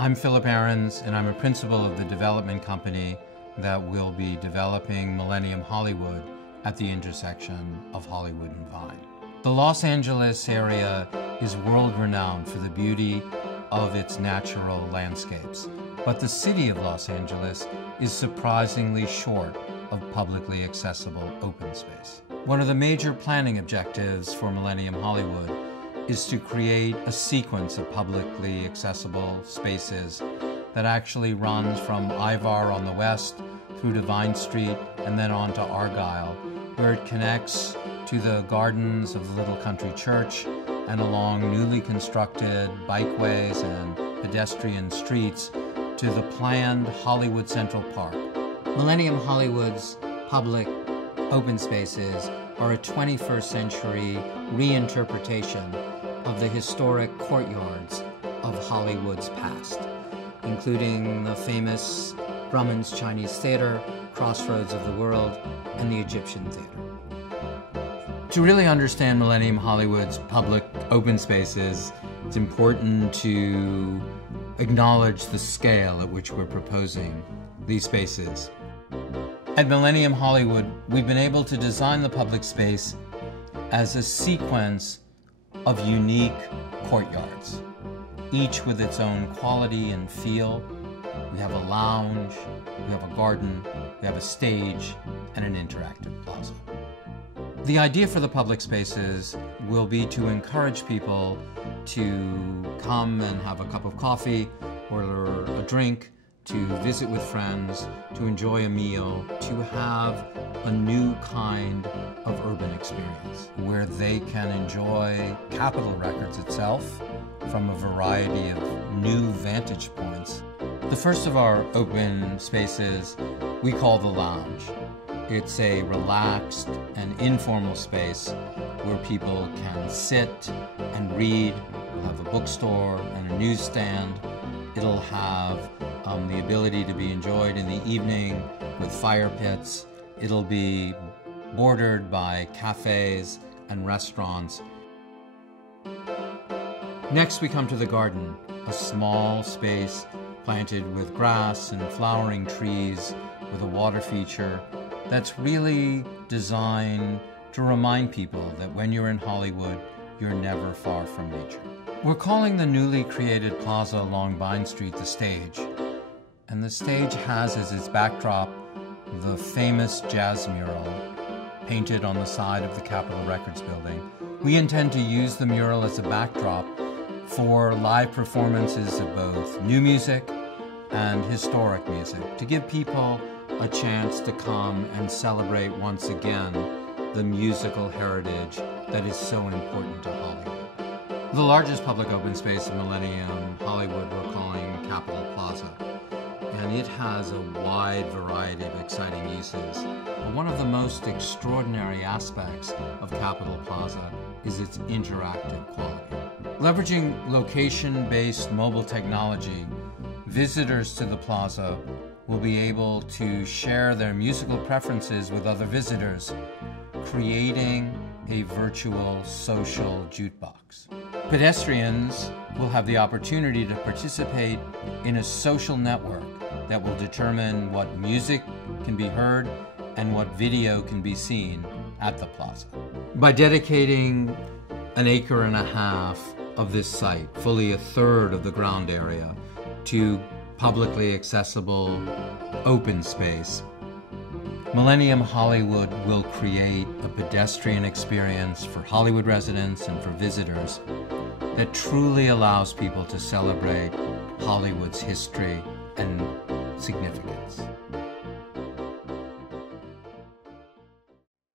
I'm Philip Ahrens, and I'm a principal of the development company that will be developing Millennium Hollywood at the intersection of Hollywood and Vine. The Los Angeles area is world-renowned for the beauty of its natural landscapes, but the city of Los Angeles is surprisingly short of publicly accessible open space. One of the major planning objectives for Millennium Hollywood is to create a sequence of publicly accessible spaces that actually runs from Ivar on the west through to Vine Street and then on to Argyle, where it connects to the gardens of the Little Country Church and along newly constructed bikeways and pedestrian streets to the planned Hollywood Central Park. Millennium Hollywood's public open spaces are a 21st century reinterpretation of the historic courtyards of Hollywood's past, including the famous Grauman's Chinese Theater, Crossroads of the World, and the Egyptian Theater. To really understand Millennium Hollywood's public open spaces, it's important to acknowledge the scale at which we're proposing these spaces. At Millennium Hollywood, we've been able to design the public space as a sequence of unique courtyards, each with its own quality and feel. We have a lounge, we have a garden, we have a stage, and an interactive plaza. The idea for the public spaces will be to encourage people to come and have a cup of coffee or a drink, to visit with friends, to enjoy a meal, to have a new kind of urban experience where they can enjoy Capitol Records itself from a variety of new vantage points. The first of our open spaces we call the lounge. It's a relaxed and informal space where people can sit and read. We'll have a bookstore and a newsstand. It'll have the ability to be enjoyed in the evening with fire pits. It'll be bordered by cafes and restaurants. Next, we come to the garden, a small space planted with grass and flowering trees with a water feature that's really designed to remind people that when you're in Hollywood, you're never far from nature. We're calling the newly created plaza along Vine Street the stage, and the stage has as its backdrop the famous jazz mural painted on the side of the Capitol Records building. We intend to use the mural as a backdrop for live performances of both new music and historic music, to give people a chance to come and celebrate once again the musical heritage that is so important to Hollywood. The largest public open space in Millennium Hollywood we're calling Capitol Plaza, and it has a wide variety of exciting uses. But one of the most extraordinary aspects of Capitol Plaza is its interactive quality. Leveraging location-based mobile technology, visitors to the plaza will be able to share their musical preferences with other visitors, creating a virtual social jukebox. Pedestrians will have the opportunity to participate in a social network that will determine what music can be heard and what video can be seen at the plaza. By dedicating 1.5 acres of this site, fully 1/3 of the ground area, to publicly accessible open space, Millennium Hollywood will create a pedestrian experience for Hollywood residents and for visitors that truly allows people to celebrate Hollywood's history and significance.